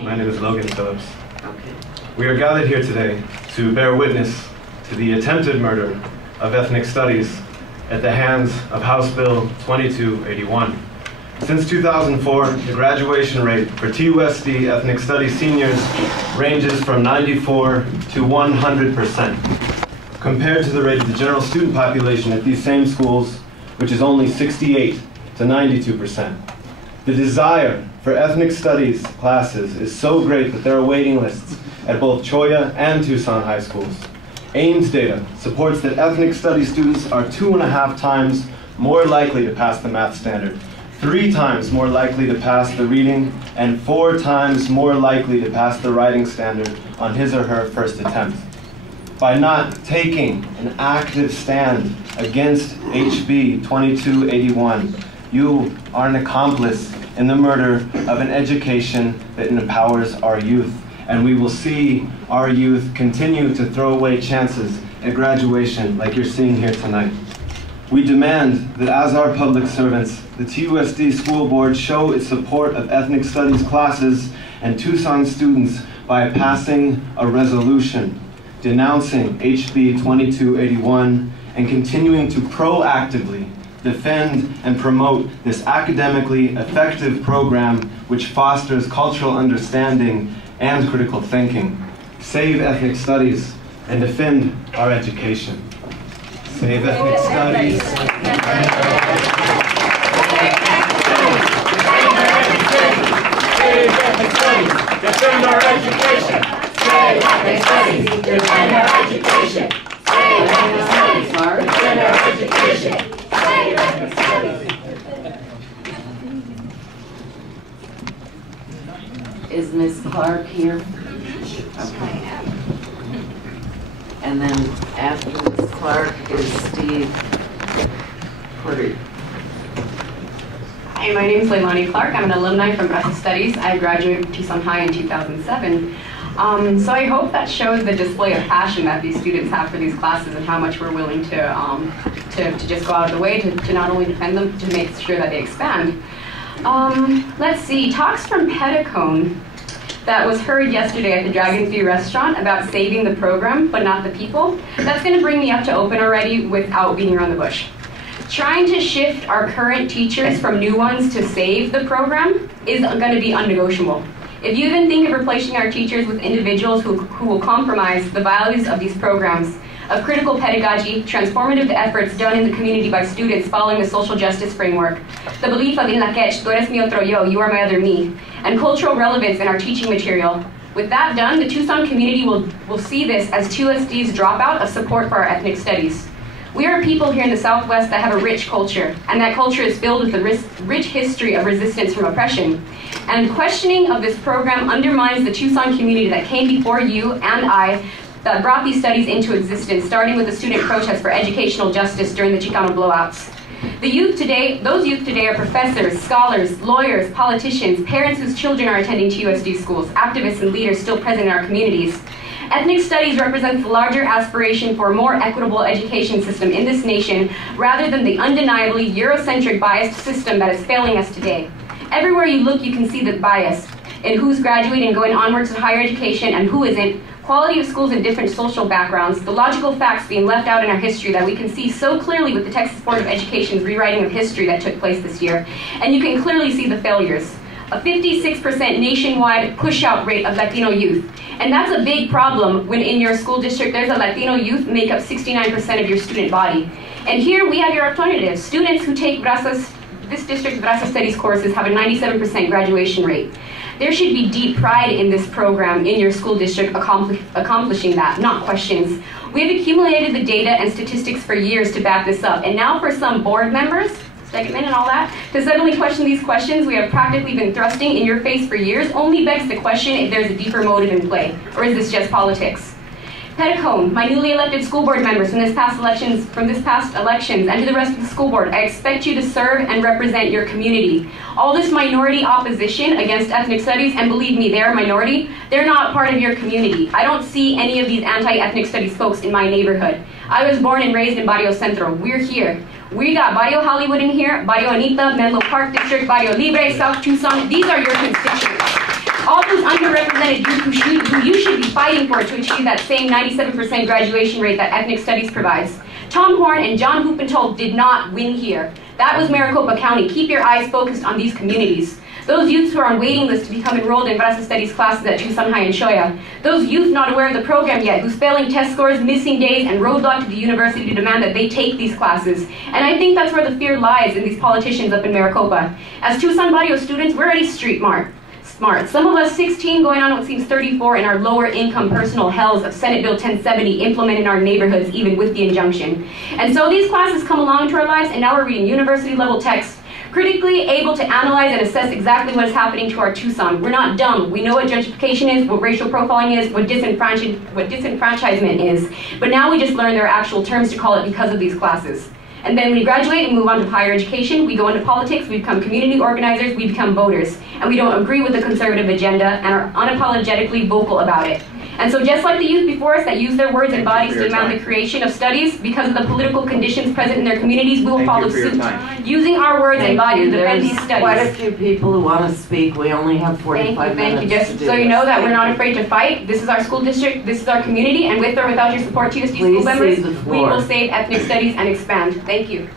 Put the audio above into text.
My name is Logan Phillips. Okay. We are gathered here today to bear witness to the attempted murder of ethnic studies at the hands of House Bill 2281. Since 2004, the graduation rate for TUSD ethnic studies seniors ranges from 94 to 100%, compared to the rate of the general student population at these same schools, which is only 68 to 92%. The desire for ethnic studies classes is so great that there are waiting lists at both Cholla and Tucson high schools. Ames data supports that ethnic studies students are 2.5 times more likely to pass the math standard, 3 times more likely to pass the reading, and 4 times more likely to pass the writing standard on his or her first attempt. By not taking an active stand against HB 2281, you are an accomplice in the murder of an education that empowers our youth. And we will see our youth continue to throw away chances at graduation like you're seeing here tonight. We demand that as our public servants, the TUSD School Board show its support of ethnic studies classes and Tucson students by passing a resolution denouncing HB 2281 and continuing to proactively defend and promote this academically effective program which fosters cultural understanding and critical thinking. Save ethnic studies and defend our education. Save ethnic studies. Save ethnic studies. Defend our education. Save ethnic studies. Defend our education. Save ethnic studies. Defend our education. Save ethnic studies. Is Ms. Clark here? Okay. And then after Ms. Clark is Steve Porter. Hi, my name is Leilani Clark. I'm an alumni from Brazos Studies. I graduated Tucson High in 2007. So I hope that shows the display of passion that these students have for these classes and how much we're willing to just go out of the way to not only defend them, to make sure that they expand. Let's see, talks from Petticone that was heard yesterday at the Dragon 3 restaurant about saving the program, but not the people. That's gonna bring me up to open already without beating around the bush. Trying to shift our current teachers from new ones to save the program is gonna be unnegotiable. If you even think of replacing our teachers with individuals who will compromise the values of these programs, of critical pedagogy, transformative efforts done in the community by students following the social justice framework, the belief of in la quech, tú eres mi otro yo, you are my other me, and cultural relevance in our teaching material. With that done, the Tucson community will see this as TUSD's dropout of support for our ethnic studies. We are people here in the Southwest that have a rich culture, and that culture is filled with a rich history of resistance from oppression. And questioning of this program undermines the Tucson community that came before you and I that brought these studies into existence, starting with the student protest for educational justice during the Chicano blowouts. The youth today, those youth today are professors, scholars, lawyers, politicians, parents whose children are attending TUSD schools, activists and leaders still present in our communities. Ethnic studies represents the larger aspiration for a more equitable education system in this nation, rather than the undeniably Eurocentric biased system that is failing us today. Everywhere you look, you can see the bias in who's graduating and going onwards to higher education and who isn't, quality of schools and different social backgrounds, the logical facts being left out in our history that we can see so clearly with the Texas Board of Education's rewriting of history that took place this year. And you can clearly see the failures. A 56% nationwide push-out rate of Latino youth. And that's a big problem when in your school district there's a Latino youth make up 69% of your student body. And here we have your alternatives. Students who take this district's Brazos Studies courses have a 97% graduation rate. There should be deep pride in this program in your school district accomplishing that, not questions. We have accumulated the data and statistics for years to back this up, and now for some board members, segment and all that, to suddenly question these questions we have practically been thrusting in your face for years only begs the question if there's a deeper motive in play, or is this just politics? Petticone, my newly elected school board members from this past elections, and to the rest of the school board, I expect you to serve and represent your community. All this minority opposition against ethnic studies, and believe me, they're a minority, they're not part of your community. I don't see any of these anti-ethnic studies folks in my neighborhood. I was born and raised in Barrio Centro. We're here. We got Barrio Hollywood in here, Barrio Anita, Menlo Park District, Barrio Libre, South Tucson. These are your constituents. all those underrepresented youth who you should be fighting for to achieve that same 97% graduation rate that ethnic studies provides. Tom Horn and John Hoopentold did not win here. That was Maricopa County. Keep your eyes focused on these communities. Those youths who are on waiting lists to become enrolled in Barasa Studies classes at Tucson High and Choya. Those youth not aware of the program yet, who's failing test scores, missing days, and roadblocked to the university to demand that they take these classes. And I think that's where the fear lies in these politicians up in Maricopa. As Tucson Barrio students, we're already street smart. Some of us 16 going on what seems 34 in our lower income personal hells of Senate Bill 1070 implemented in our neighborhoods even with the injunction. And so these classes come along to our lives and now we're reading university level text, critically able to analyze and assess exactly what is happening to our Tucson. We're not dumb. We know what gentrification is, what racial profiling is, what disenfranchisement is. But now we just learn there are actual terms to call it because of these classes. And then we graduate and move on to higher education, we go into politics, we become community organizers, we become voters. And we don't agree with the conservative agenda and are unapologetically vocal about it. And so just like the youth before us that use their words and bodies to demand the creation of studies, because of the political conditions present in their communities, we will follow suit, using our words and bodies to defend these studies. Quite a few people who want to speak. We only have 45 minutes. Thank you. Just so you know that we're not afraid to fight. This is our school district, this is our community, and with or without your support, TUSD school members, we will save ethnic studies and expand. Thank you.